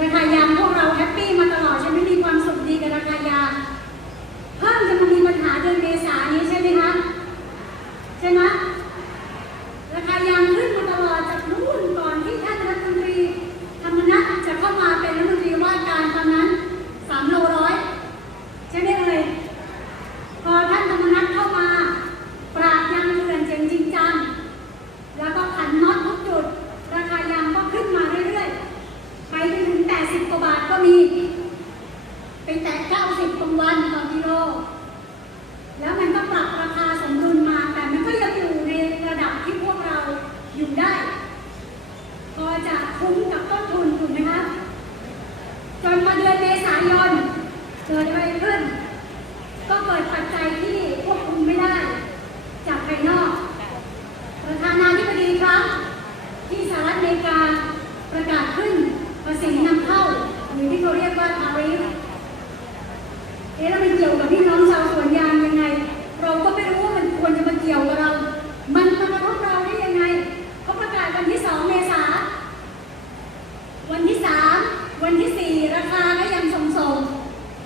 ราคายางพวกเราแฮปปี้มาตลอดใช่ไหมมีความสุขดีกับราคายางเพิ่มจะมามีปัญหาเดือนเมษายนนี้ใช่ไหมคะใช่ไหมราคายางขึ้นมาตลอดจากนู่นก่อนที่ท่านรัฐมนตรีธรรมนัฐจะเข้ามาเป็นรัฐมนตรีว่าการตอนนั้นสามโลร้อยใช่ไหมเอ่ยพอท่านธรรมนัฐเข้ามา ปราบยางเถื่อนเจ๋งจริงจัง แล้วก็ขันน็อตทุกจุด ราคายางก็ขึ้นมาเรื่อยๆ ไปจนถึง 80 กว่าบาทก็มี ไปแตะ90ตรงวันต่อกิโล แล้วมันก็ปรับราคาสมดุลมา แต่มันก็ยังอยู่ในระดับที่พวกเราอยู่ได้ พอจะคุ้มกับต้นทุนถูกไหมคะ จนมาเดือนเมษายนเกิดอะไรขึ้น ก็เกิดปัจจัยที่ควบคุมไม่ได้ จากภายนอก ประธานาธิบดีทรัมป์ที่สหรัฐอเมริกาประกาศขึ้นภาษีนำเข้าหรือที่เขาเรียกว่าทาริฟ เอ๊ะแล้วมันเกี่ยวกับพี่น้องชาวสวนยางยังไง เราก็ไม่รู้ว่ามันควรจะมาเกี่ยวกับเรา มันมากระทบเราได้ยังไงเขาประกาศวันที่ 2 เมษา วันที่ 3 วันที่ 4 ราคาก็ยังทรง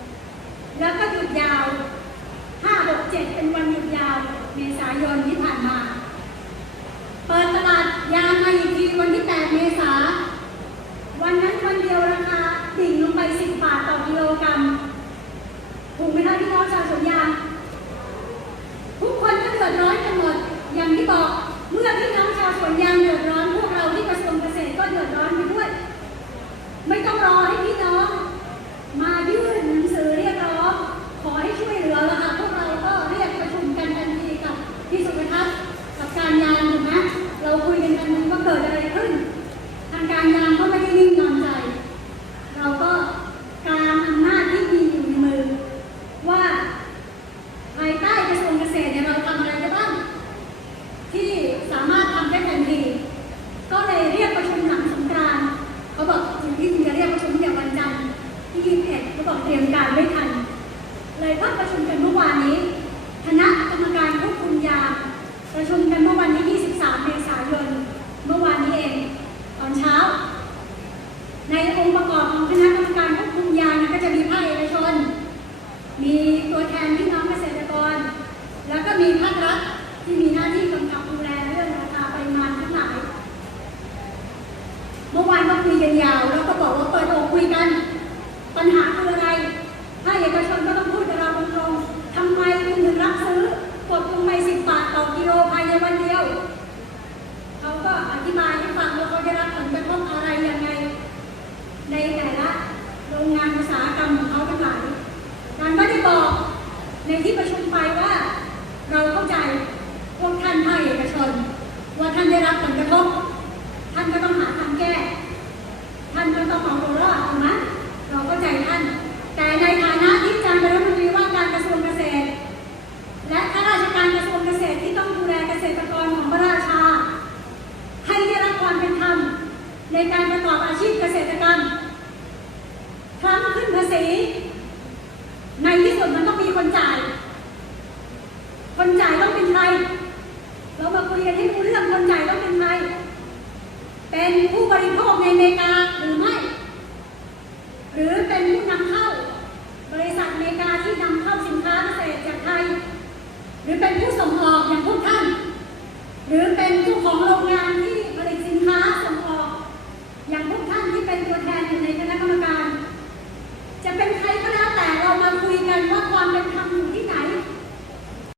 ๆ แล้วก็หยุดยาว 5 6 7 เป็นวันหยุดยาว เมษายนที่ผ่านมา เปิดตลาดยางมาอีกทีวันที่ 8 เมษา วันนั้นวันเดียวราคาดิ่งลงไป 10 บาทต่อกิโลกรัม ถูกไหมคะพี่น้องชาวสวนยาง ทุกคนก็เดือดร้อนกันหมด อย่างที่บอก เมื่อพี่น้องชาวสวนยางเดือดร้อนพวกเราที่กระทรวงเกษตรก็เดือดร้อนไปด้วย ไม่ต้องรอให้พี่น้อง มายื่นหนังสือเรียกร้อง ขอให้ช่วยเหลือแล้วค่ะพวกเราก็เรียกประชุมกันทันทีกับพี่สุภทัศน์กับการยางถูกไหมเราคุยกันทันทีว่าเกิดอะไรขึ้น ทางการยางก็ไม่ได้นิ่งนอนใจ เราก็กางอำนาจที่มีอยู่ในมือ ว่าภายใต้กระทรวงเกษตรเนี่ยเราทำอะไรได้บ้าง ที่สามารถทำได้ทันที ก็เลยเรียกประชุมหลังสงกรานต์เขาบอกจริงๆจะเรียกประชุมเนี่ยวันจันทร์ที่21เขาบอกเตรียมการไม่ทัน เลยเพิ่งประชุมกันเมื่อวานนี้ คณะกรรมการควบคุมยา ประชุมกันเมื่อวันที่ 23 เมษายน เมื่อวานนี้เอง ตอนเช้า ในองค์ประกอบของคณะกรรมการควบคุมยาเนี่ยก็จะมีภาคเอกชน มีตัวแทนพี่น้องเกษตรกร แล้วก็มีภาครัฐที่มีหน้าที่กำกับดูแลเรื่องราคาปริมาณทั้งหลาย เมื่อวานก็คุยกันยาว แล้วก็บอกว่าเปิดอกคุยกัน ปัญหาคืออะไร ถ้าเอกชนก็ต้อง ที่ประชุมไปว่า เราเข้าใจพวกท่านภาคเอกชน ว่าท่านได้รับผลกระทบ ท่านก็ต้องหาทางแก้ ท่านก็ต้องเอาตัวรอดถูกไหมเราเข้าใจท่าน แต่ในฐานะที่อาจารย์เป็นรัฐมนตรีว่าการกระทรวงเกษตร และข้าราชการกระทรวงเกษตรที่ต้องดูแลเกษตรกรของพระราชา ให้ได้รับความเป็นธรรมในการประกอบอาชีพเกษตรกรรมครั้งขึ้นภาษีในที่สุดมันต้อง คนจ่าย คนจ่ายต้องเป็นใคร เรามาคุยกันให้รู้เรื่องคนจ่ายต้องเป็นใคร เป็นผู้บริโภคในอเมริกาหรือไม่ หรือเป็นผู้นำเข้า บริษัทอเมริกาที่นำเข้าสินค้าเกษตรจากไทย หรือเป็นผู้ส่งออกอย่างพวกท่าน หรือเป็นเจ้าของโรงงานที่ผลิตสินค้าส่งออกอย่างพวก